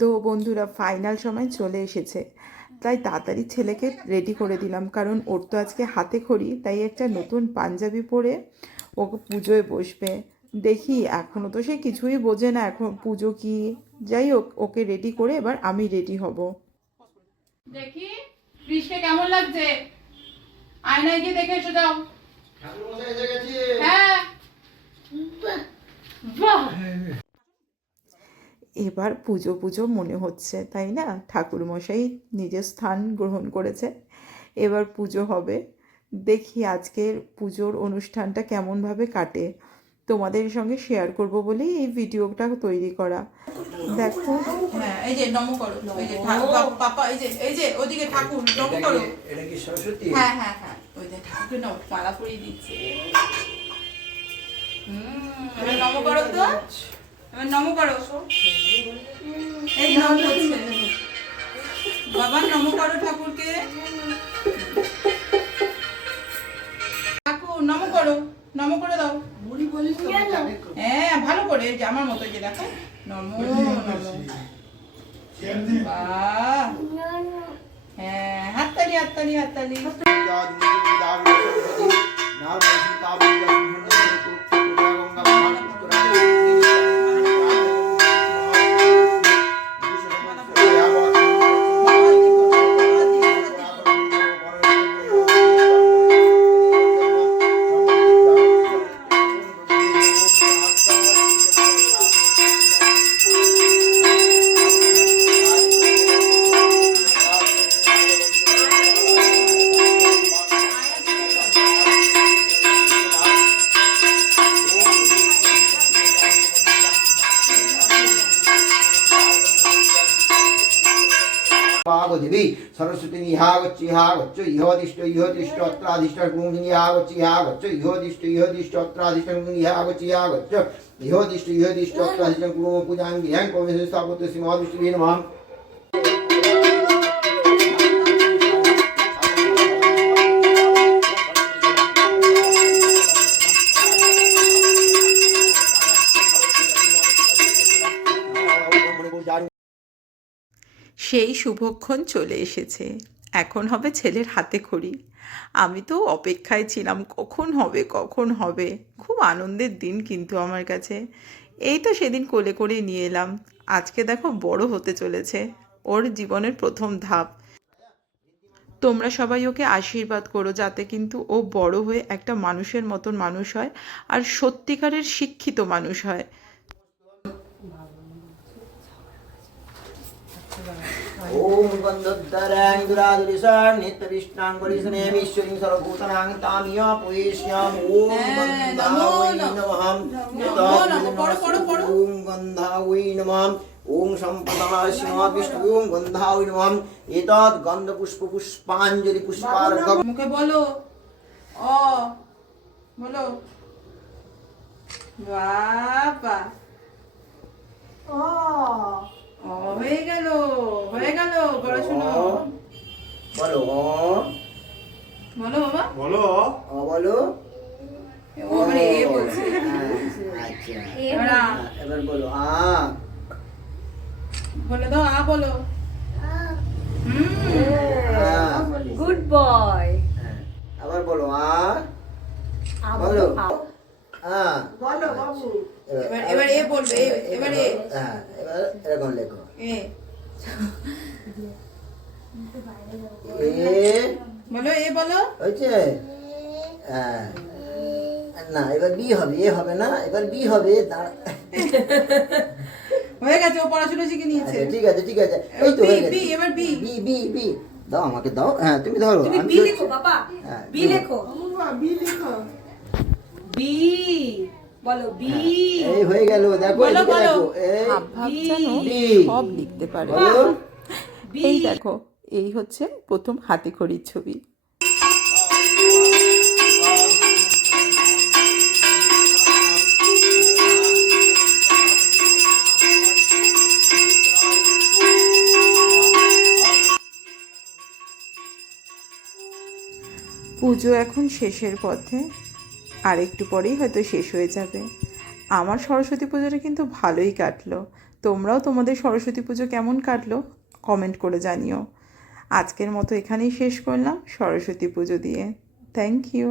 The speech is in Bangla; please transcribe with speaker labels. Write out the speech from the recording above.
Speaker 1: তো বন্ধুরা ফাইনাল সময় চলে এসেছে। তাই তাড়াতাড়ি ছেলেকে রেডি করে দিলাম কারণ ওর তো আজকে হাতে খড়ি তাই একটা নতুন পাঞ্জাবি পরে ওকে পুজোয় বসবে। দেখি এখনও তো সে কিছুই বোঝে না এখন পুজো কি? যাই হোক ওকে রেডি করে এবার আমি রেডি হব।
Speaker 2: দেখি কৃষ্ণকে কেমন লাগছে? আয়নায় গিয়ে দেখে এসে যাও।
Speaker 3: ঠাকুরমশাই এসে গেছে।
Speaker 2: হ্যাঁ। বাহ।
Speaker 1: এবার পুজো পুজো মনে হচ্ছে তাই না? ঠাকুরমশাই নিজের স্থান গ্রহণ করেছে। এবার পুজো হবে। দেখি আজকের পুজোর অনুষ্ঠানটা কেমনভাবে কাটে। তোমাদের সঙ্গে শেয়ার করব বলেই এই ভিডিওটা তৈরি করা। দেখো।
Speaker 2: হ্যাঁ এই যে নম করো এই যে ঠাকুর পাপা এই যে এই যে ওদিকে ঠাকুর নম করো।
Speaker 3: এটা কি সরস্বতী?
Speaker 2: হ্যাঁ হ্যাঁ হ্যাঁ ওই যে ঠাকুরকে নম মালা পরিয়ে দিচ্ছে। হুম নম করো তো। এবার নম করো। এই নম করছে। বাবা নম করো ঠাকুরকে। ঠাকুর নম করো। নম করে দাও। হ্যাঁ ভালো করে যে আমার মতো যে দেখো। নম নম। বাহ। হ্যাঁ হাততালি হাততালি হাততালি।
Speaker 3: দেবী সরস্বতী ইহাগচ্ছ ইহাগচ্ছ ইহদিষ্ট ইহদিষ্ট অত্রাধিষ্ট কুং ইহাগচ্ছ ইহাগচ্ছ ইহদিষ্ট ইহদিষ্ট অত্রাধিষ্ট কুং ইহাগচ্ছ ইহাগচ্ছ ইহদিষ্ট ইহদিষ্ট অত্রাধিষ্ট পূজাঙ্গি হ্যাং পবিত্র স্থাপত্য শ্রী মহাবিষ্ণু নমঃ
Speaker 1: সেই শুভক্ষণ চলে এসেছে। এখন হবে ছেলের হাতে খড়ি। আমি তো অপেক্ষায় ছিলাম, কখন হবে কখন হবে? খুব আনন্দের দিন কিন্তু আমার কাছে। এই তো সেদিন কোলে করে নিয়ে এলাম। আজকে দেখো বড় হতে চলেছে। ওর জীবনের প্রথম ধাপ। তোমরা সবাই ওকে আশীর্বাদ করো যাতে কিন্তু ও বড় হয়ে একটা মানুষের মতন মানুষ হয় আর সত্যিকারের শিক্ষিত মানুষ হয়।
Speaker 3: ॐ गन्धोद्धरां दुरादुरिषां नित्यविष्णां परिसनेमीश्वरीं सर्वभूतानां तामिया पुयेष्याम् ॐ
Speaker 2: হ্যাঁ,
Speaker 3: गन्धावै नमः ॐ गन्धावै नमः ॐ सम्पदा शिवा विष्णु ॐ गन्धावै नमः एतत् गन्धपुष्पपुष्पाञ्जलि पुष्पार्घ
Speaker 2: মুখে বলো অ বলো বাবা ও ও হয়ে গেল হয়ে গেল পড়াশুনো
Speaker 3: বলো
Speaker 2: বলো বাবা।
Speaker 3: বলো। বলো।
Speaker 2: ও আবার এ বলছে।
Speaker 3: আচ্ছা।
Speaker 2: এবার
Speaker 3: বলো আ।
Speaker 2: বলে দাও আ বলো।
Speaker 4: গুড বয়
Speaker 3: হ্যাঁ, আবার বলো আ। বলো আ।
Speaker 2: এবার এবার এ বলবে এবার এ।
Speaker 3: হ্যাঁ এবার এরকম লেখো।
Speaker 2: এ।
Speaker 3: এ?
Speaker 2: বলো এ বলো।
Speaker 3: হয়েছে? হ্যাঁ। না এবার বি হবে এ হবে না এবার বি হবে
Speaker 2: হয়ে গেছে ও পড়াশুনো শিখে নিয়েছে।
Speaker 3: আচ্ছা ঠিক আছে ঠিক আছে। এই তো
Speaker 2: বি,
Speaker 3: হয়ে
Speaker 2: এবার বি।
Speaker 3: B B B. দাও আমাকে দাও। হ্যাঁ তুমি ধরো।
Speaker 4: তুমি বি লেখো বাবা।
Speaker 3: হ্যাঁ,
Speaker 4: বি
Speaker 3: বি
Speaker 4: লেখো। বি বলো বি।
Speaker 3: এই হয়ে গেল দেখো
Speaker 2: বলো, বলো।
Speaker 3: এই
Speaker 1: ভাব ভাব সব লিখতে পারে।
Speaker 3: বলো।
Speaker 4: বি।
Speaker 1: এই দেখো এই হচ্ছে প্রথম হাতে খড়ির ছবি। পুজো এখন শেষের পথে, আর একটু পরেই হয়তো শেষ হয়ে যাবে। আমার সরস্বতী পুজোটা কিন্তু ভালোই কাটলো। তোমরাও তোমাদের সরস্বতী পুজো কেমন কাটলো? কমেন্ট করে জানিও। আজকের মতো এখানেই শেষ করলাম সরস্বতী পুজো দিয়ে। Thank you